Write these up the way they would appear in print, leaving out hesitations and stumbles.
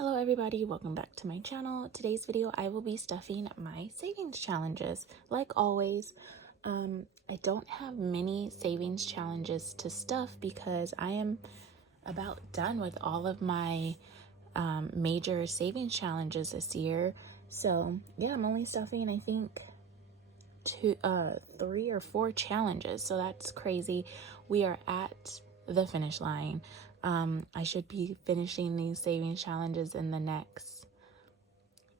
Hello everybody, welcome back to my channel. Today's video I will be stuffing my savings challenges. Like always, I don't have many savings challenges to stuff because I am about done with all of my major savings challenges this year. So yeah, I'm only stuffing I think 3 or 4 challenges, so that's crazy. We are at the finish line. I should be finishing these savings challenges in the next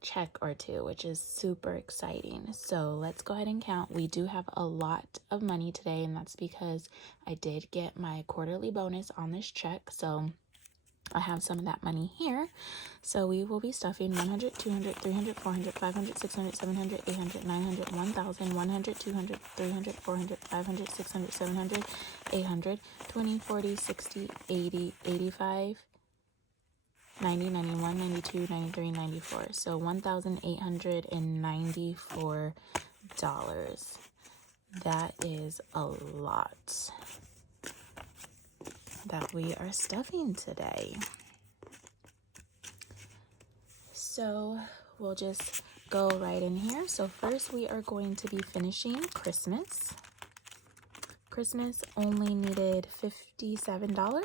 check or two, which is super exciting. So let's go ahead and count. We do have a lot of money today, and that's because I did get my quarterly bonus on this check. So I have some of that money here. So we will be stuffing 100, 200, 300, 400, 500, 600, 700, 800, 900, 1000, 100, 200, 300, 400, 500, 600, 700, 800, 20, 40, 60, 80, 85, 90, 91, 92, 93, 94. So $1,894. That is a lot that we are stuffing today. So we'll just go right in here. So first we are going to be finishing Christmas. Christmas only needed $57.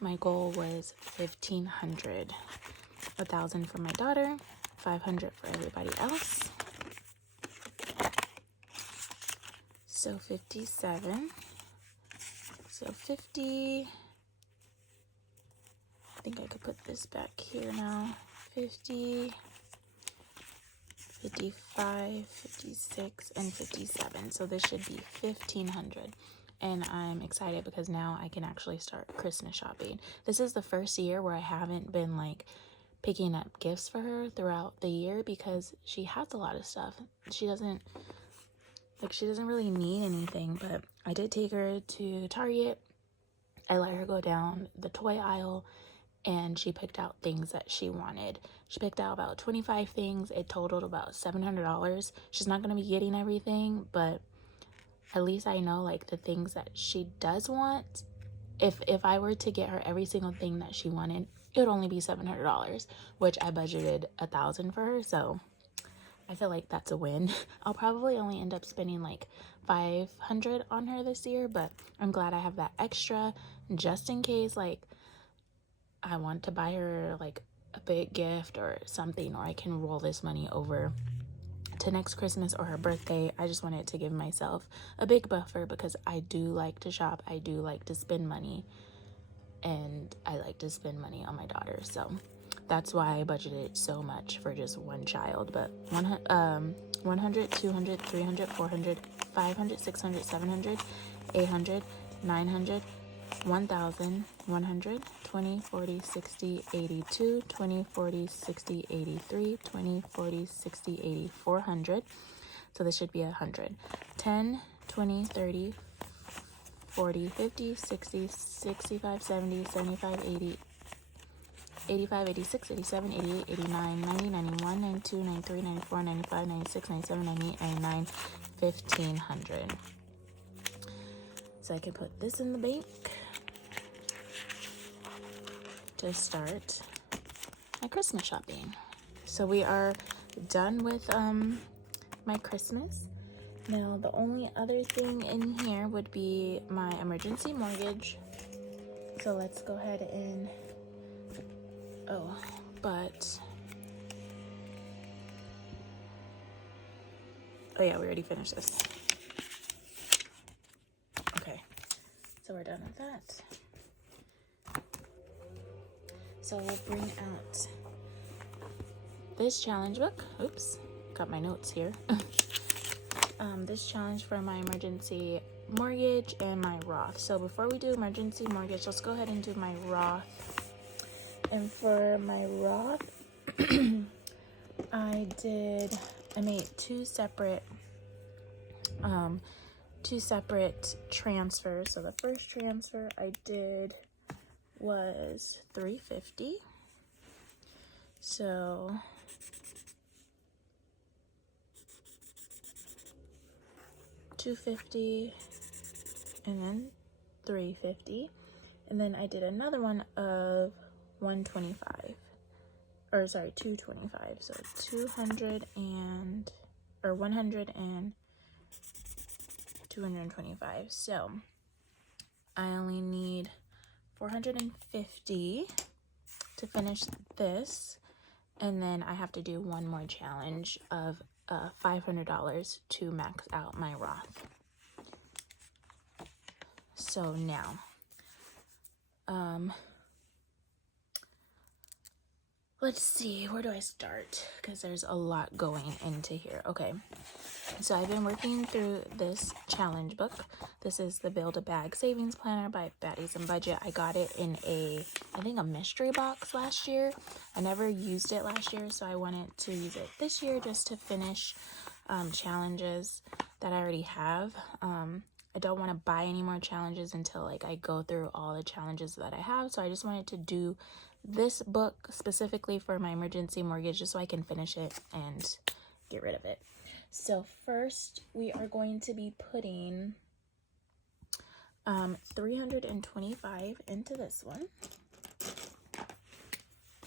My goal was $1,500. $1,000 for my daughter, $500 for everybody else. So 57. So 50, I think I could put this back here now, 50, 55, 56, and 57. So this should be $1,500. And I'm excited because now I can actually start Christmas shopping. This is the first year where I haven't been like picking up gifts for her throughout the year because she has a lot of stuff. She doesn't really need anything, but I did take her to Target. I let her go down the toy aisle and she picked out things that she wanted. She picked out about 25 things. It totaled about $700. She's not going to be getting everything, but at least I know like the things that she does want. If I were to get her every single thing that she wanted, it would only be $700, which I budgeted $1,000 for her. So I feel like that's a win. I'll probably only end up spending like $500 on her this year, but I'm glad I have that extra just in case like I want to buy her like a big gift or something, or I can roll this money over to next Christmas or her birthday. I just wanted to give myself a big buffer because I do like to shop. I do like to spend money, and I like to spend money on my daughter. So that's why I budgeted so much for just one child. But 100, 200, 300, 400, 500, 600, 700, 800, 900, 1,000, 100, 20, 40, 60, 82, 20, 40, 60, 83, 20, 40, 60, 80, 400. So this should be 100. 10, 20, 30, 40, 50, 60, 65, 70, 75, 80, 85, 86, 87, 88, 89, 90, 91, 92, 93, 94, 95, 96, 97, 98, 99, 1,500. So I can put this in the bank to start my Christmas shopping. So we are done with my Christmas. Now the only other thing in here would be my emergency mortgage. So let's go ahead and oh yeah, we already finished this. Okay, so we're done with that. So we'll bring out this challenge book. Oops, got my notes here. This challenge for my emergency mortgage and my Roth. So before we do emergency mortgage, let's go ahead and do my Roth. And for my Roth, I made two separate transfers. So the first transfer I did was $350. So $250 and then $350, and then I did another one of $125. or sorry, 225. So 200 and, or 100 and 225. So I only need 450 to finish this, and then I have to do one more challenge of $500 to max out my Roth. So now, let's see, where do I start? Because there's a lot going into here. Okay, so I've been working through this challenge book. This is the Build a Bag Savings Planner by Baddies and Budget. I got it in I think a mystery box last year. I never used it last year, so I wanted to use it this year just to finish challenges that I already have. I don't want to buy any more challenges until like I go through all the challenges that I have. So I just wanted to do this book specifically for my emergency mortgage just so I can finish it and get rid of it. So first we are going to be putting 325 into this one.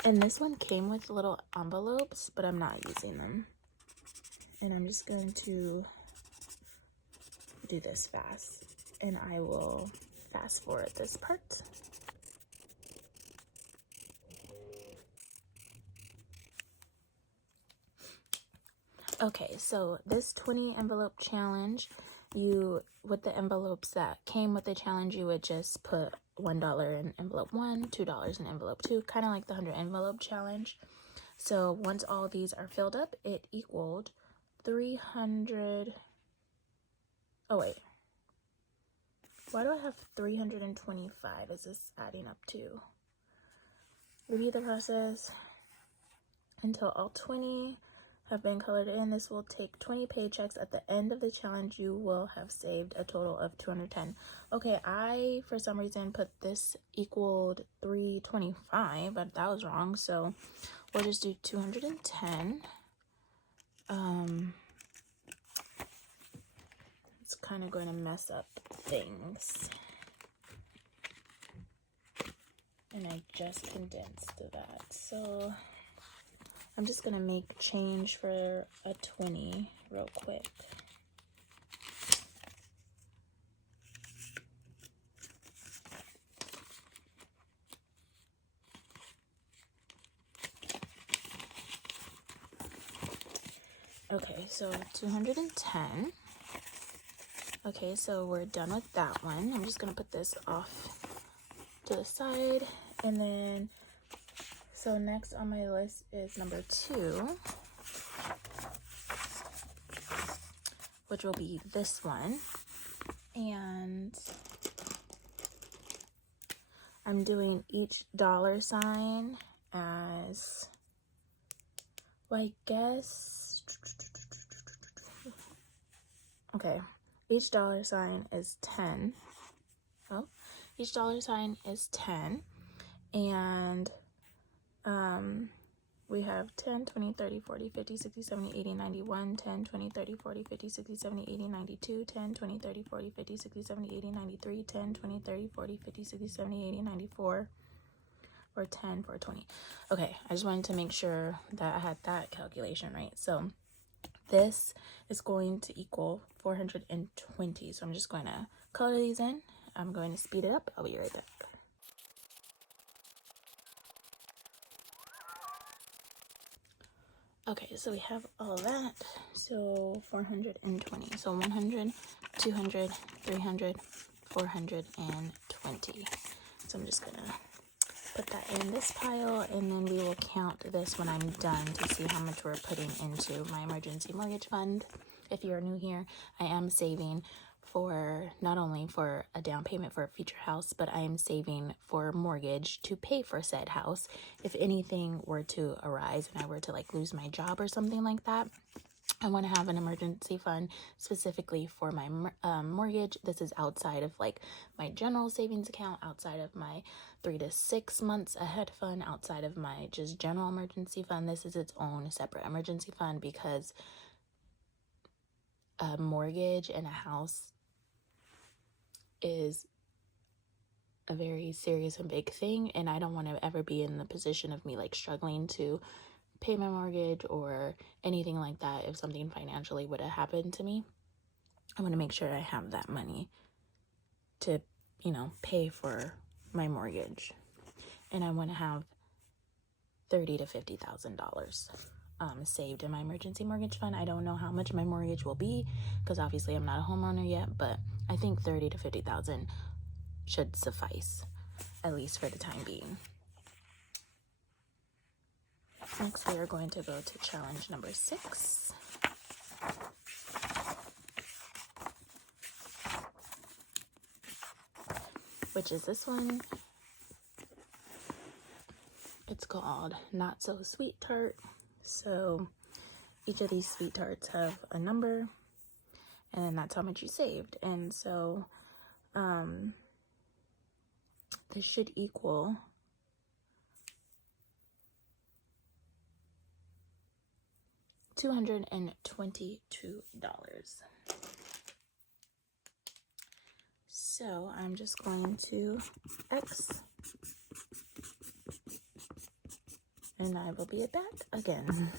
And this one came with little envelopes, but I'm not using them. And I'm just going to do this fast, and I will fast forward this part. Okay, so this 20 envelope challenge, with the envelopes that came with the challenge, you would just put $1 in envelope 1, $2 in envelope 2, kind of like the 100 envelope challenge. So once all these are filled up, it equaled 300. Oh wait, why do I have 325? Is this adding up to? Repeat the process until all 20 have been colored in. This will take 20 paychecks. At the end of the challenge, you will have saved a total of 210. Okay, I for some reason put this equaled 325, but that was wrong. So we'll just do 210. It's kind of going to mess up things. And I just condensed that. So I'm just going to make change for a 20 real quick. Okay, so 210. Okay, so we're done with that one. I'm just going to put this off to the side. And then, so next on my list is number 2, which will be this one. And I'm doing each dollar sign as, well, I guess, okay, each dollar sign is 10. Oh, each dollar sign is 10. And we have 10, 20, 30, 40, 50, 60, 70, 80, 91, 10, 20, 30, 40, 50, 60, 70, 80, 92, 10, 20, 30, 40, 50, 60, 70, 80, 93, 10, 20, 30, 40, 50, 60, 70, 80, 94, or 10, 4, 20. Okay, I just wanted to make sure that I had that calculation right. So this is going to equal 420. So I'm just going to color these in. I'm going to speed it up. I'll be right back. Okay, so we have all that. So 420. So 100, 200, 300, 420. So I'm just gonna put that in this pile, and then we will count this when I'm done to see how much we're putting into my emergency mortgage fund. If you're new here, I am saving for not only for a down payment for a future house, but I am saving for mortgage to pay for said house if anything were to arise and I were to like lose my job or something like that. I want to have an emergency fund specifically for my mortgage. This is outside of like my general savings account, outside of my 3 to 6 months ahead fund, outside of my just general emergency fund. This is its own separate emergency fund because a mortgage and a house is a very serious and big thing, and I don't want to ever be in the position of me like struggling to pay my mortgage or anything like that. If something financially would have happened to me, I want to make sure I have that money to, you know, pay for my mortgage. And I want to have $30,000 to $50,000 saved in my emergency mortgage fund. I don't know how much my mortgage will be because obviously I'm not a homeowner yet, but I think $30,000 to $50,000 should suffice, at least for the time being. Next, we are going to go to challenge number 6. Which is this one. It's called Not So Sweet Tart. So each of these sweet tarts have a number, and that's how much you saved. And so this should equal $222. So I'm just going to X, and I will be back again.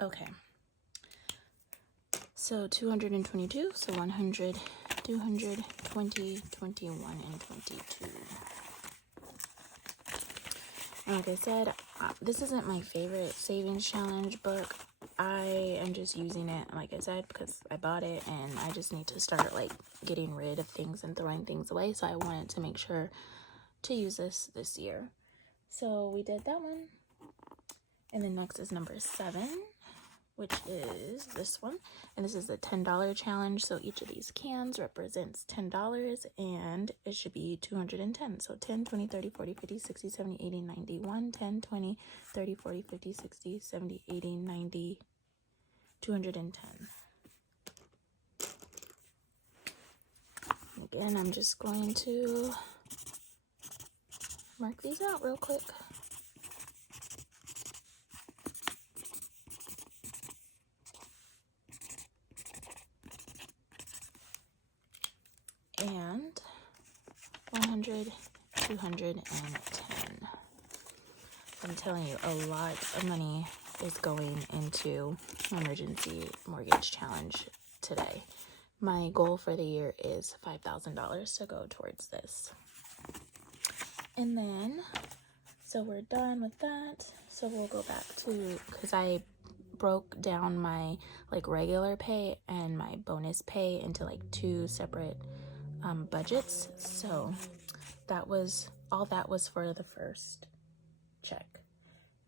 Okay. So 222, so 100, 200, 20, 21, and 22. Like I said, this isn't my favorite savings challenge book. I am just using it, like I said, because I bought it and I just need to start like getting rid of things and throwing things away. So I wanted to make sure to use this year. So we did that one. And then next is number 7, which is this one. And this is the $10 challenge. So each of these cans represents $10 and it should be 210. So 10, 20, 30, 40, 50, 60, 70, 80, 90, 1, 10, 20, 30, 40, 50, 60, 70, 80, 90, 210. Again, I'm just going to mark these out real quick. And 100, 210. I'm telling you, a lot of money is going into emergency mortgage challenge today. My goal for the year is $5,000 to go towards this. And then, so we're done with that. So we'll go back to, because I broke down my like regular pay and my bonus pay into like 2 separate budgets. So that was all that was for the first check.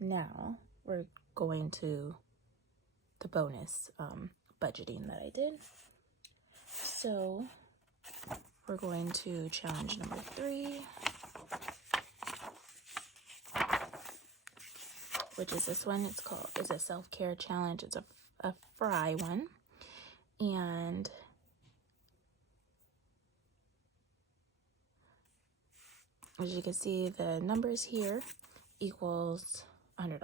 Now we're going to the bonus budgeting that I did. So we're going to challenge number 3, which is this one. It's a self-care challenge. It's a fry one. And as you can see, the numbers here equals $100.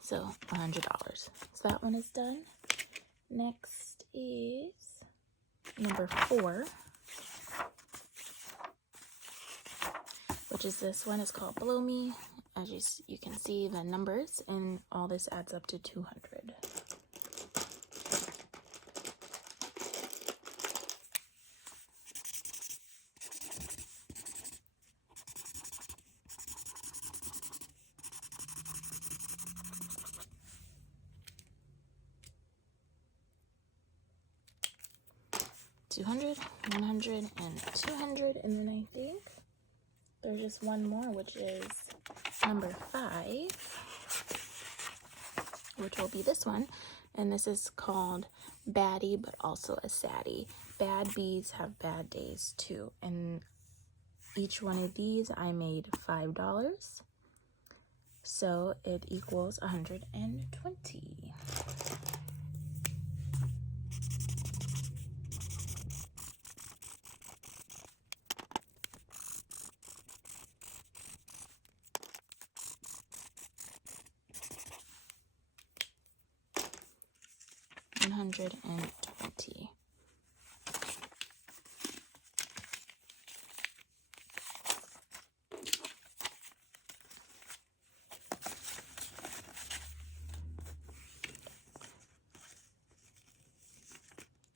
So $100. So that one is done. Next is number 4, which is this one. It's called Below Me. As you can see the numbers, and all this adds up to 200. $200, $100, and $200, and then I think there's just one more, which is number 5, which will be this one, And this is called Baddie, but also a Saddie. Bad bees have bad days too. And each one of these I made $5. So it equals 120. $120.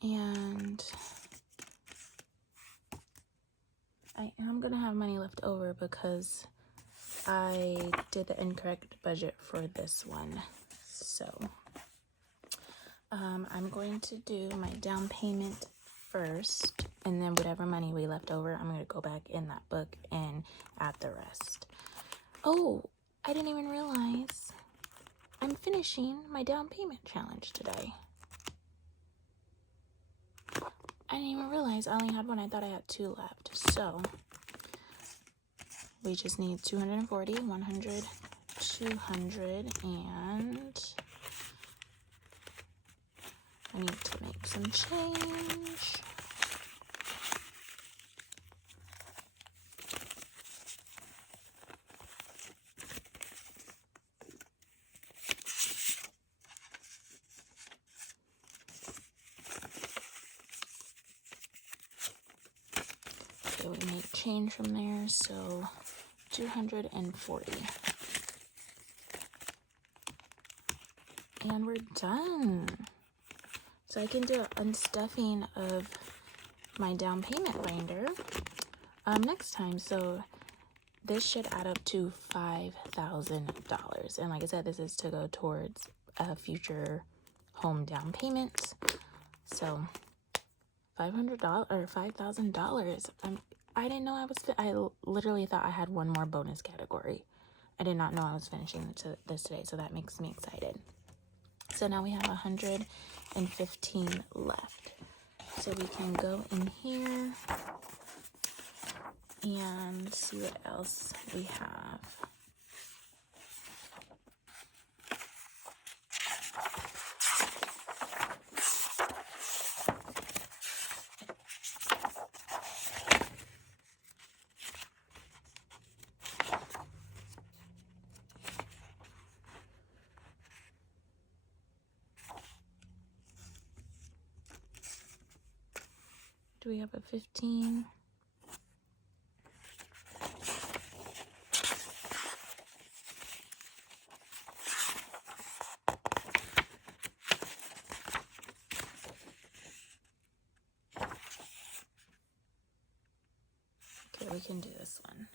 And I am going to have money left over because I did the incorrect budget for this one. So I'm going to do my down payment first, and then whatever money we left over, I'm going to go back in that book and add the rest. Oh, I didn't even realize I'm finishing my down payment challenge today. I didn't even realize I only had one. I thought I had 2 left. So we just need 240, 100, 200, and I need to make some change. Okay, we make change from there, so 240. And we're done. So I can do an unstuffing of my down payment binder next time. So this should add up to $5,000. And like I said, this is to go towards a future home down payment. So $500 or $5,000. I didn't know I literally thought I had one more bonus category. I did not know I was finishing this today, so that makes me excited. So now we have 115 left. So we can go in here and see what else we have. Do we have a 15? Okay, we can do this one.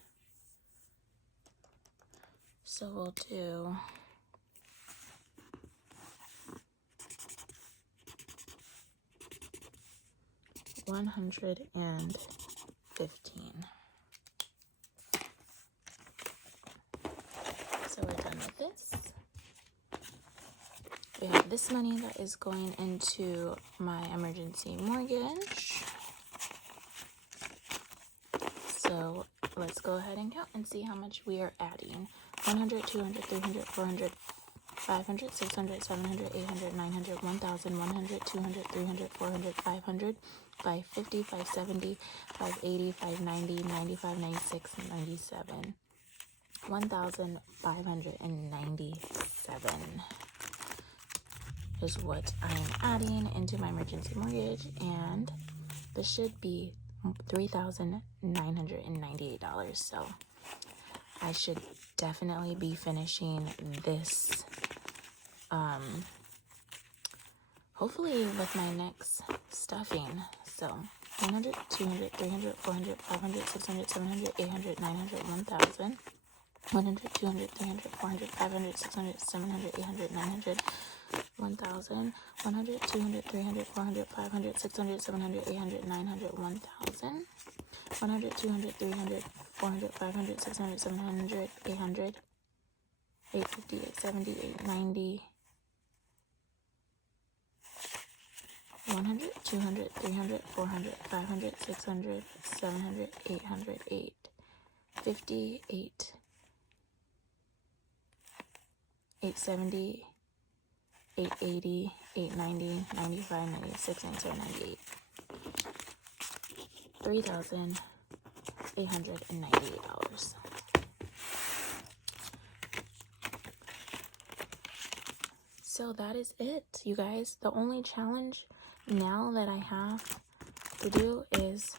So we'll do $115. So we're done with this. We have this money that is going into my emergency mortgage. So let's go ahead and count and see how much we are adding. 100, 200, 300, 400, 500, 600, 700, 800, 900, 1,000, 100, 200, 300, 400, 500, 550, 570, 580, 590, 95, 96, 97. 1,597 is what I'm adding into my emergency mortgage, and this should be $3,998. So I should definitely be finishing this hopefully with my next stuffing. So 100, 200, 300, 400, 500, 600, 700, 800, 900, 1,000. 100, 200, 300, 400, 500, 600, 700, 800, 900, 1,000. 100, 200, 300, 400, 500, 600, 700, 800, 900, 1,000. 100, 200, 300, 400, 500, 600, 700, 800, 850, 870, 890, 100, 200, 300, 400, 500, 600, 700, 800, 850, 870, 880, 890, 95, 96, 97, 98. $3,898. So that is it, you guys. The only challenge now that I have to do is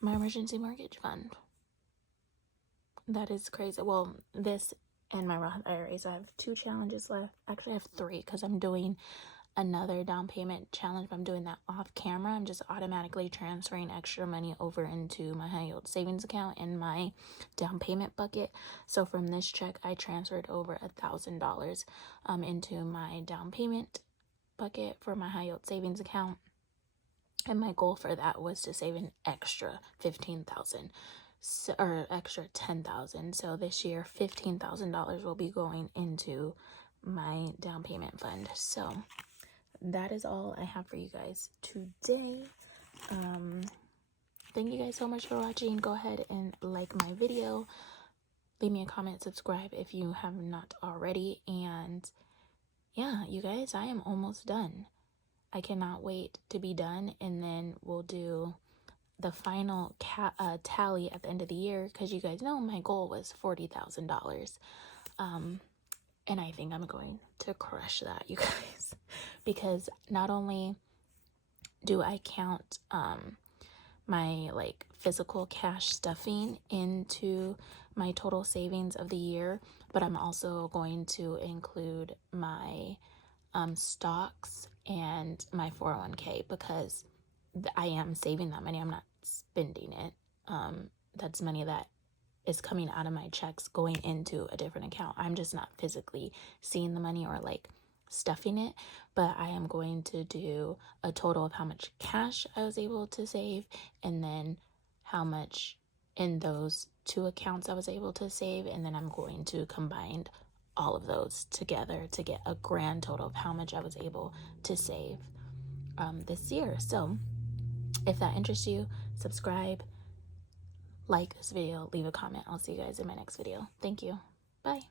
my emergency mortgage fund. That is crazy. Well, this and my Roth IRA. So I have 2 challenges left. Actually, I have 3 because I'm doing another down payment challenge. I'm doing that off camera. I'm just automatically transferring extra money over into my high yield savings account in my down payment bucket. So from this check, I transferred over $1,000 into my down payment bucket for my high yield savings account. And my goal for that was to save an extra $15,000. Or extra $10,000. So this year, $15,000 will be going into my down payment fund. So that is all I have for you guys today. Thank you guys so much for watching. Go ahead and like my video. Leave me a comment, subscribe if you have not already. And yeah, you guys, I am almost done. I cannot wait to be done. And then we'll do the final tally at the end of the year, because you guys know my goal was $40,000. And I think I'm going to crush that, you guys, because not only do I count my like physical cash stuffing into my total savings of the year, but I'm also going to include my stocks and my 401k, because I am saving that money. I'm not spending it. That's money that is coming out of my checks going into a different account. I'm just not physically seeing the money or like stuffing it, but I am going to do a total of how much cash I was able to save, and then how much in those 2 accounts I was able to save, and then I'm going to combine all of those together to get a grand total of how much I was able to save this year. So if that interests you, subscribe, like this video, leave a comment. I'll see you guys in my next video. Thank you. Bye.